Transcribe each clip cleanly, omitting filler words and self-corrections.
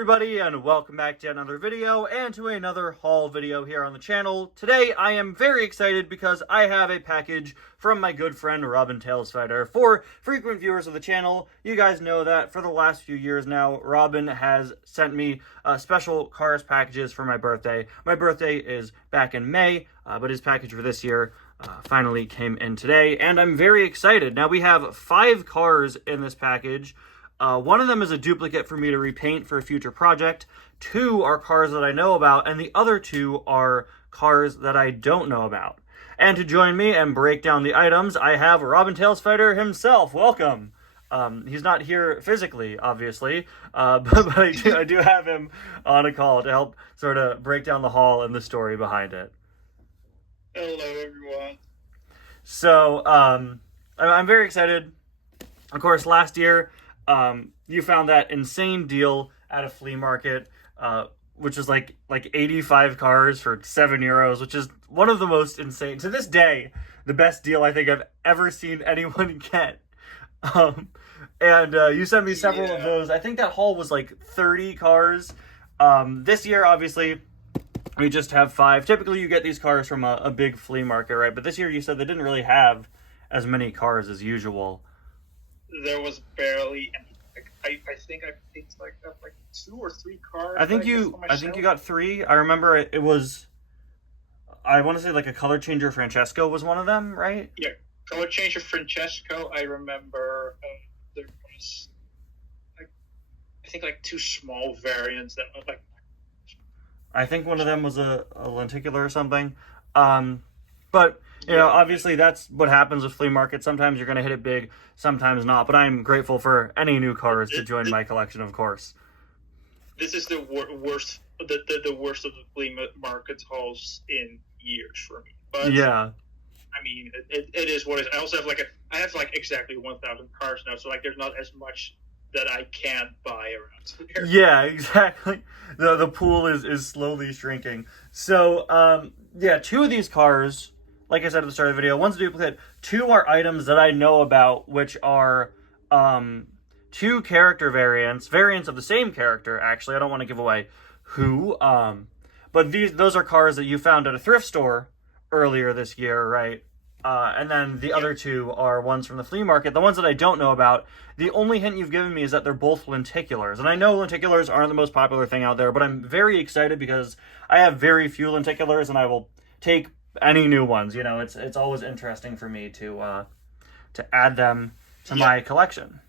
everybody, and welcome back to another video and to another haul video here on the channel. Today I am very excited because I have a package from my good friend Robin Tailsfighter. For frequent viewers of the channel, you guys know that for the last few years now, Robin has sent me special cars packages for my birthday. My birthday is back in May, but his package for this year finally came in today, and I'm very excited. Now we have 5 cars in this package. One of them is a duplicate for me to repaint for a future project. 2 are cars that I know about, and the other 2 are cars that I don't know about. And to join me and break down the items, I have Robin Tailsfighter himself. Welcome. He's not here physically, obviously, but I do have him on a call to help sort of break down the haul and the story behind it. Hello, everyone. So, I'm very excited. Of course, last year, you found that insane deal at a flea market, which was like 85 cars for €7, which is one of the most insane, to this day, the best deal I think I've ever seen anyone get. And you sent me several of those. I think that haul was like 30 cars. This year, obviously, we just have 5. Typically, you get these cars from a big flea market, right? But this year, you said they didn't really have as many cars as usual. There was barely any. I think I picked like 2 or 3 cars. I think you got 3. I remember it was, I want to say like a color changer Francesco was one of them, right? Yeah, color changer Francesco. I remember there was I think 2 small variants that looked like. I think one of them was a lenticular or something. But you know, obviously that's what happens with flea markets. Sometimes you're going to hit it big, sometimes not. But I'm grateful for any new cars to join my collection, of course. This is the worst, the worst of the flea market hauls in years for me. But yeah, I mean, it is what it is. I also have I have exactly 1,000 cars now, so there's not as much that I can't buy around here. Yeah, exactly. The pool is slowly shrinking. So yeah, 2 of these cars, like I said at the start of the video, one's a duplicate, 2 are items that I know about, which are 2 character variants of the same character, actually. I don't want to give away who, but those are cars that you found at a thrift store earlier this year, right? And then the other 2 are ones from the flea market. The ones that I don't know about, the only hint you've given me is that they're both lenticulars. And I know lenticulars aren't the most popular thing out there, but I'm very excited because I have very few lenticulars, and I will take any new ones. You know, it's always interesting for me to add them to my collection.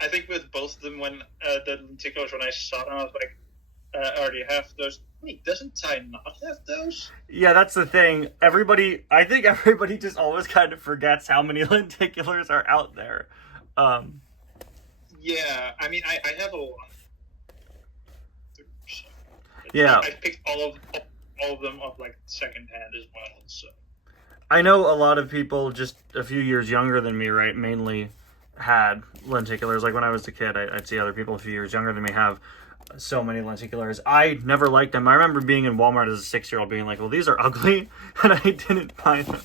I think with both of them, when the lenticulars, when I saw them, I was like, I already have those. Wait, doesn't Ty not have those? Yeah, that's the thing. I think everybody just always kind of forgets how many lenticulars are out there. Yeah, I mean, I have a lot. Yeah. I picked all of them up secondhand as well. So I know a lot of people just a few years younger than me, right, mainly had lenticulars. Like when I was a kid, I'd see other people a few years younger than me have so many lenticulars. I never liked them. I remember being in Walmart as a 6-year-old being like, well, these are ugly, and I didn't buy them.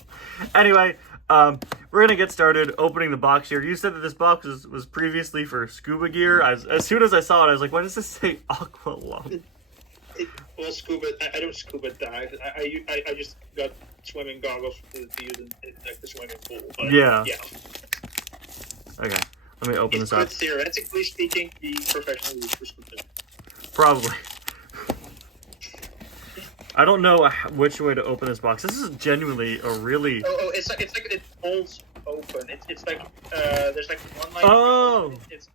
Anyway, we're going to get started opening the box here. You said that this box was previously for scuba gear. As soon as I saw it, I was like, why does this say Aqua Lung? Well, scuba, I don't scuba dive. I just got swimming goggles to use in the swimming pool. But yeah. Okay, let me open this up. Could theoretically speaking be professionally used for scuba diving. Probably. I don't know which way to open this box. This is genuinely a really... Oh, it's like it holds open. It's like there's one line. Oh. It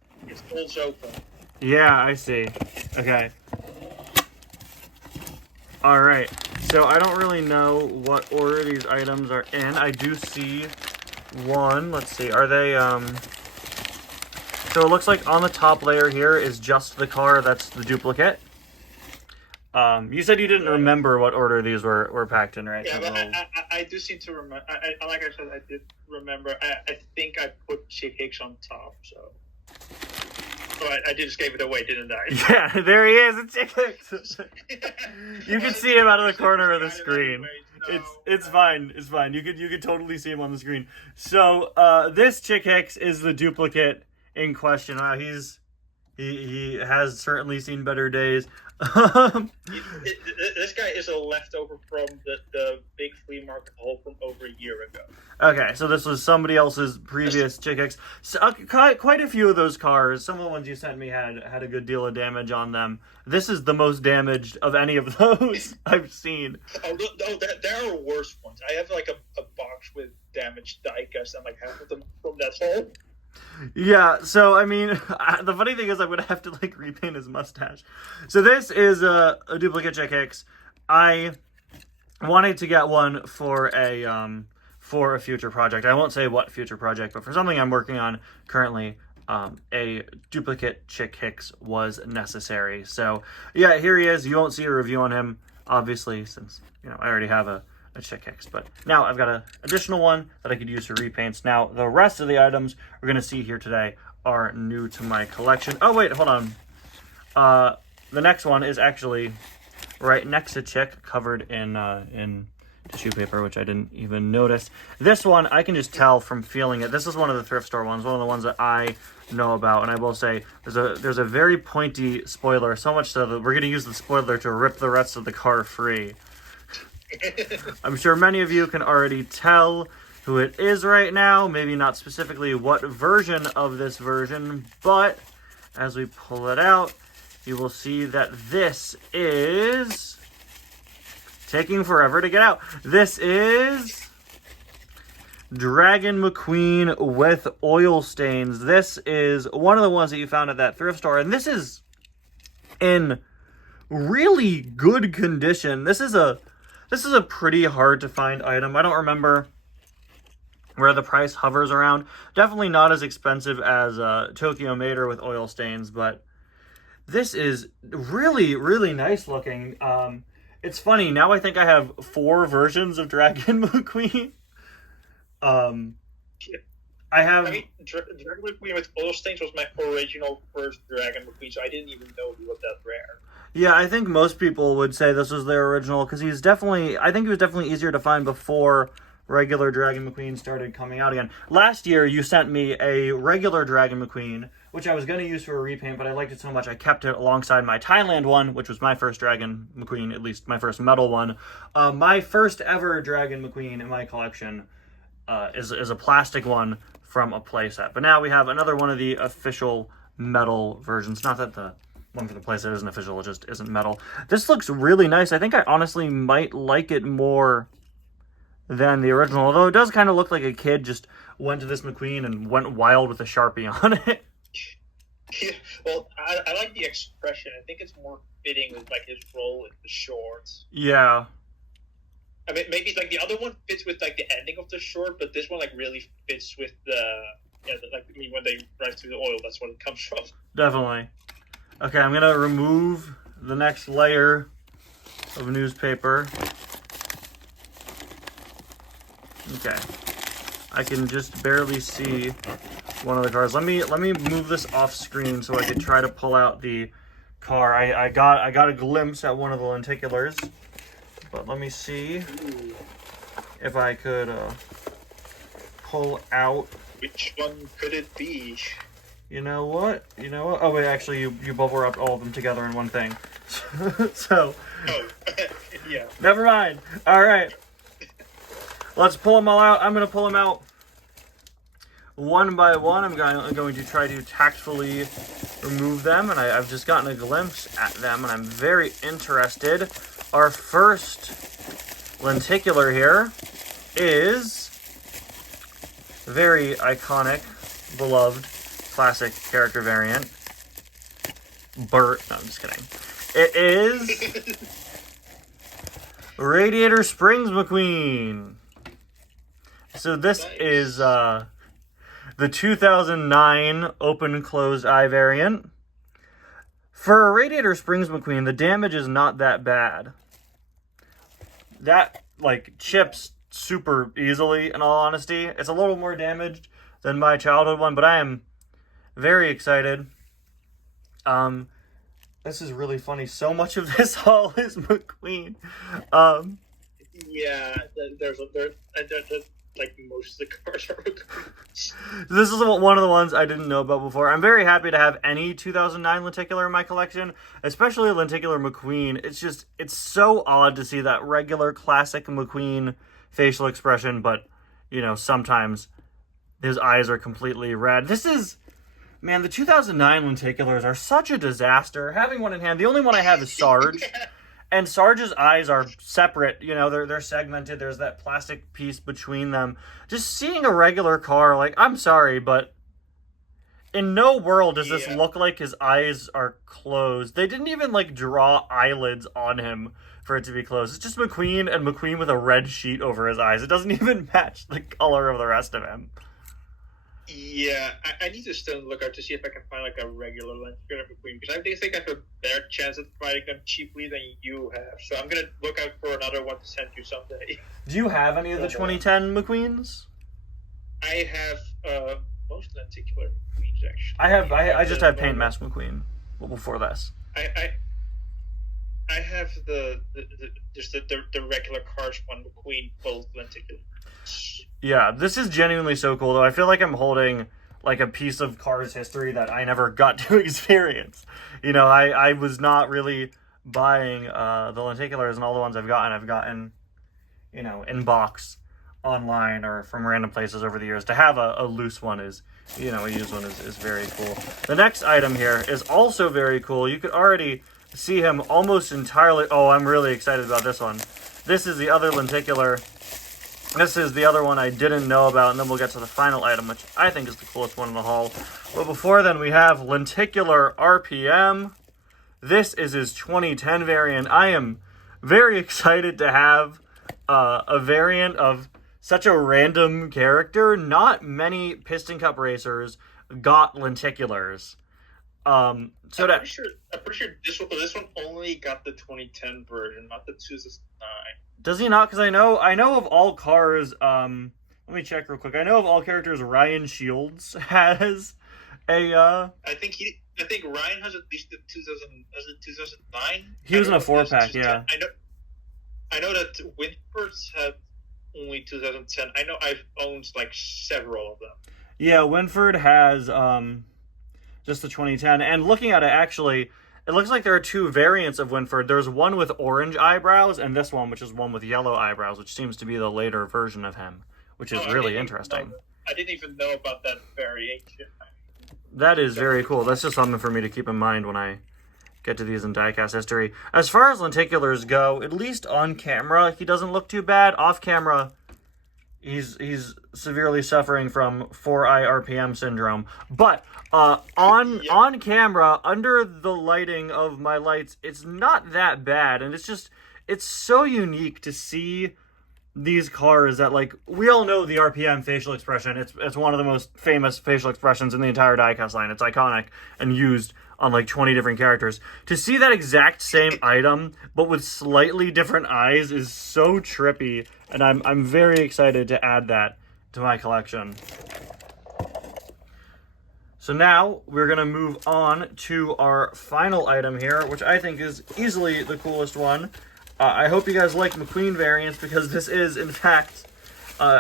holds open. Yeah, I see. Okay. All right. So I don't really know what order these items are in. I do see one. Let's see. Are they So it looks like on the top layer here is just the car that's the duplicate. You said you didn't remember what order these were packed in, right? Yeah, but I do seem to remember. Like I said, I did remember. I think I put Chick Hicks on top, so. Oh, I just gave it away, didn't I? Yeah, there he is. It's Chick Hicks. You can see him out of the corner of the screen. It's fine. It's fine. You could totally see him on the screen. So this Chick Hicks is the duplicate in question. He's He has certainly seen better days. This guy is a leftover from the big flea market haul from over a year ago. Okay, so this was somebody else's previous Diecasts. So, quite a few of those cars, some of the ones you sent me had a good deal of damage on them. This is the most damaged of any of those I've seen. Oh, no, there are worse ones. I have like a box with damaged Diecasts and like half of them from that haul. Yeah, so I mean, the funny thing is I'm going to have to like repaint his mustache. So this is a duplicate Diecasts. I wanted to get one for a future project. I won't say what future project, but for something I'm working on currently, a duplicate Chick Hicks was necessary. So yeah, here he is. You won't see a review on him, obviously, since I already have a Chick Hicks. But now I've got an additional one that I could use for repaints. Now the rest of the items we're gonna see here today are new to my collection. Oh wait, hold on. The next one is actually right next to Chick, covered in tissue paper, which I didn't even notice. This one, I can just tell from feeling it. This is one of the thrift store ones, one of the ones that I know about, and I will say there's a very pointy spoiler, so much so that we're going to use the spoiler to rip the rest of the car free. I'm sure many of you can already tell who it is right now, maybe not specifically what version of this version, but as we pull it out, you will see that this is taking forever to get out. This is Dragon McQueen with oil stains. This is one of the ones that you found at that thrift store, and this is in really good condition. This is a pretty hard to find item. I don't remember where the price hovers around. Definitely not as expensive as Tokyo Mater with oil stains, but this is really, really nice looking. It's funny, now I think I have 4 versions of Dragon McQueen. Dragon McQueen with oil stains was my original first Dragon McQueen, so I didn't even know he was that rare. Yeah, I think most people would say this was their original, because I think he was definitely easier to find before regular Dragon McQueen started coming out again. Last year, you sent me a regular Dragon McQueen, which I was going to use for a repaint, but I liked it so much I kept it alongside my Thailand one, which was my first Dragon McQueen, at least my first metal one. My first ever Dragon McQueen in my collection is a plastic one from a playset. But now we have another one of the official metal versions. Not that the one for the playset isn't official, it just isn't metal. This looks really nice. I think I honestly might like it more than the original, although it does kind of look like a kid just went to this McQueen and went wild with a Sharpie on it. Yeah, well, I like the expression. I think it's more fitting with like his role in the shorts. Yeah. I mean, maybe like the other one fits with like the ending of the short, but this one like really fits with when they rise through the oil, that's what it comes from. Definitely. Okay, I'm gonna remove the next layer of newspaper. Okay, I can just barely see one of the cars. Let me move this off screen so I can try to pull out the car. I got a glimpse at one of the lenticulars, but let me see if I could pull out. Which one could it be? You know what? Oh wait, actually, you bubble wrapped all of them together in one thing. So. Oh, yeah. Never mind. All right. Let's pull them all out. I'm going to pull them out one by one. I'm going to try to tactfully remove them, and I've just gotten a glimpse at them, and I'm very interested. Our first lenticular here is very iconic, beloved, classic character variant. Bert. No, I'm just kidding. It is Radiator Springs McQueen. So this is the 2009 open closed eye variant. For a Radiator Springs McQueen, the damage is not that bad. That chips super easily, in all honesty. It's a little more damaged than my childhood one, but I am very excited. This is really funny. So much of this haul is McQueen. Yeah, like most of the cars are McQueens. This is one of the ones I didn't know about before. I'm very happy to have any 2009 lenticular in my collection, especially a lenticular McQueen. It's so odd to see that regular classic McQueen facial expression, but, sometimes his eyes are completely red. Man, the 2009 lenticulars are such a disaster. Having one in hand, the only one I have is Sarge. Yeah. And Sarge's eyes are separate, they're segmented. There's that plastic piece between them. Just seeing a regular car, I'm sorry, but in no world does this look like his eyes are closed. They didn't even, draw eyelids on him for it to be closed. It's just McQueen and McQueen with a red sheet over his eyes. It doesn't even match the color of the rest of him. Yeah, I need to still look out to see if I can find a regular lenticular McQueen, because I think I have a better chance of finding them cheaply than you have. So I'm gonna look out for another one to send you someday. Do you have any of the 2010 McQueens? I have most lenticular McQueens actually. I just have Paint Mask McQueen. Well, before this. I have the regular Cars 1 McQueen both lenticular. Yeah, this is genuinely so cool, though. I feel like I'm holding, a piece of Cars history that I never got to experience. I was not really buying the lenticulars, and all the ones I've gotten, in box, online, or from random places over the years. To have a loose one a used one is very cool. The next item here is also very cool. You could already see him almost entirely... Oh, I'm really excited about this one. This is the other lenticular... This is the other one I didn't know about, and then we'll get to the final item, which I think is the coolest one in the haul. But before then, we have Lenticular RPM. This is his 2010 variant. I am very excited to have a variant of such a random character. Not many Piston Cup racers got lenticulars. I'm pretty sure this one only got the 2010 version, not the 2009. Does he not? Because I know of all cars. Let me check real quick. I know of all characters, Ryan Shields has a. I think Ryan has at least the 2009. He was in a 4-pack, yeah. I know that Winford's had only 2010. I know I've owned several of them. Yeah, Winford has just the 2010. And looking at it, actually, it looks like there are two variants of Winford. There's one with orange eyebrows, and this one, which is one with yellow eyebrows, which seems to be the later version of him, which is really interesting. I didn't even know about that variation. That is very cool. That's just something for me to keep in mind when I get to these in Diecast history. As far as lenticulars go, at least on camera, he doesn't look too bad. Off camera, he's severely suffering from 4-eye RPM syndrome. But on camera, under the lighting of my lights, it's not that bad. And it's so unique to see these cars that, we all know the RPM facial expression. It's one of the most famous facial expressions in the entire Diecast line. It's iconic and used on 20 different characters. To see that exact same item, but with slightly different eyes, is so trippy, and I'm very excited to add that to my collection. So now we're gonna move on to our final item here, which I think is easily the coolest one. I hope you guys like McQueen variants, because this is, in fact,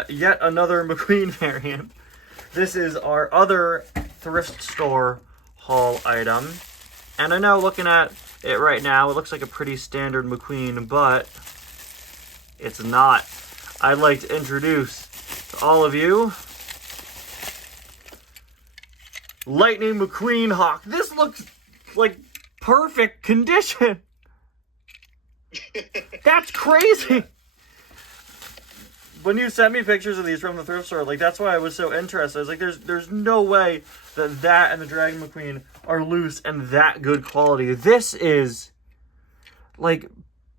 yet another McQueen variant. This is our other thrift store haul item. And I know, looking at it right now, it looks like a pretty standard McQueen, but it's not. I'd like to introduce to all of you Lightning McQueen Hawk. This looks like perfect condition. That's crazy. Yeah. When you sent me pictures of these from the thrift store, that's why I was so interested. I was like, there's no way that and the Dragon McQueen are loose and that good quality. This is,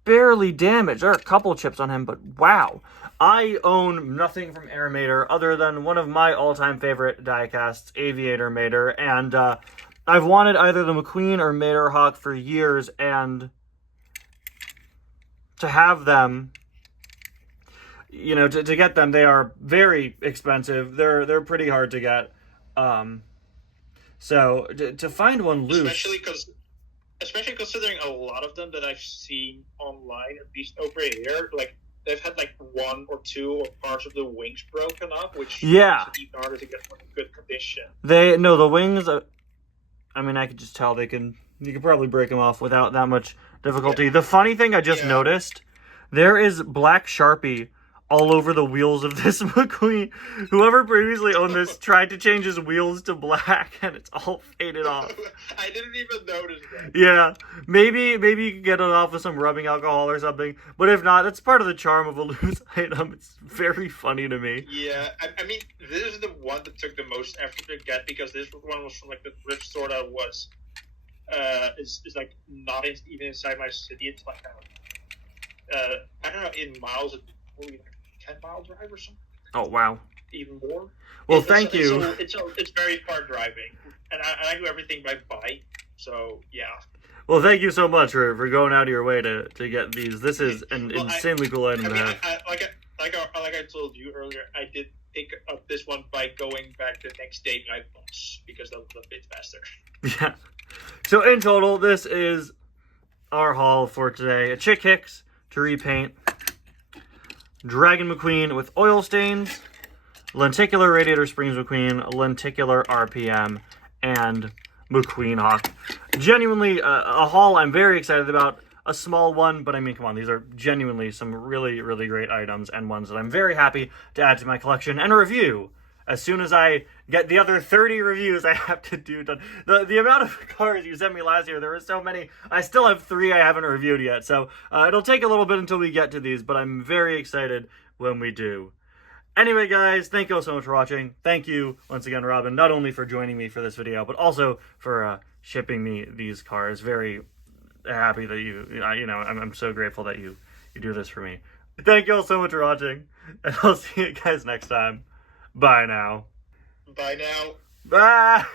barely damaged. There are a couple chips on him, but wow. I own nothing from Airmater other than one of my all-time favorite diecasts, Aviator Mater, and I've wanted either the McQueen or Mater Hawk for years, and to have them, to get them, they are very expensive. They're pretty hard to get. So to find one loose, especially considering a lot of them that I've seen online, at least over here, they've had like one or two or parts of the wings broken off, which yeah, makes it even harder to get one in good condition. The wings. I mean, I could just tell you could probably break them off without that much difficulty. Yeah. The funny thing I just noticed, there is black Sharpie all over the wheels of this McQueen. Whoever previously owned this tried to change his wheels to black, and it's all faded off. I didn't even notice that. Yeah, maybe you can get it off with some rubbing alcohol or something. But if not, that's part of the charm of a loose item. It's very funny to me. Yeah, I mean, this is the one that took the most effort to get, because this one was from like the thrift store that was, is like not even inside my city. It's like I don't know, in miles, maybe like 10-mile drive or something. Oh wow! Even more. Well, thank you. It's very far driving, and I do everything by bike. So yeah. Well, thank you so much for going out of your way to get these. This is an insanely cool item to have. Like I told you earlier, I did pick up this one by going back the next day by bus, because that was a bit faster. Yeah. So in total, this is our haul for today. A Chick Hicks to repaint, Dragon McQueen with oil stains, Lenticular Radiator Springs McQueen, Lenticular RPM, and McQueen Hawk. Genuinely a haul I'm very excited about. A small one, but I mean, come on, these are genuinely some really, really great items, and ones that I'm very happy to add to my collection and review as soon as I get the other 30 reviews I have to do done. The amount of cars you sent me last year, there were so many. I still have 3 I haven't reviewed yet, so it'll take a little bit until we get to these, but I'm very excited when we do. Anyway, guys, thank you all so much for watching. Thank you once again, Robin, not only for joining me for this video, but also for shipping me these cars. Very happy that I'm so grateful that you do this for me. Thank you all so much for watching, and I'll see you guys next time. Bye now. Bye now. Bye.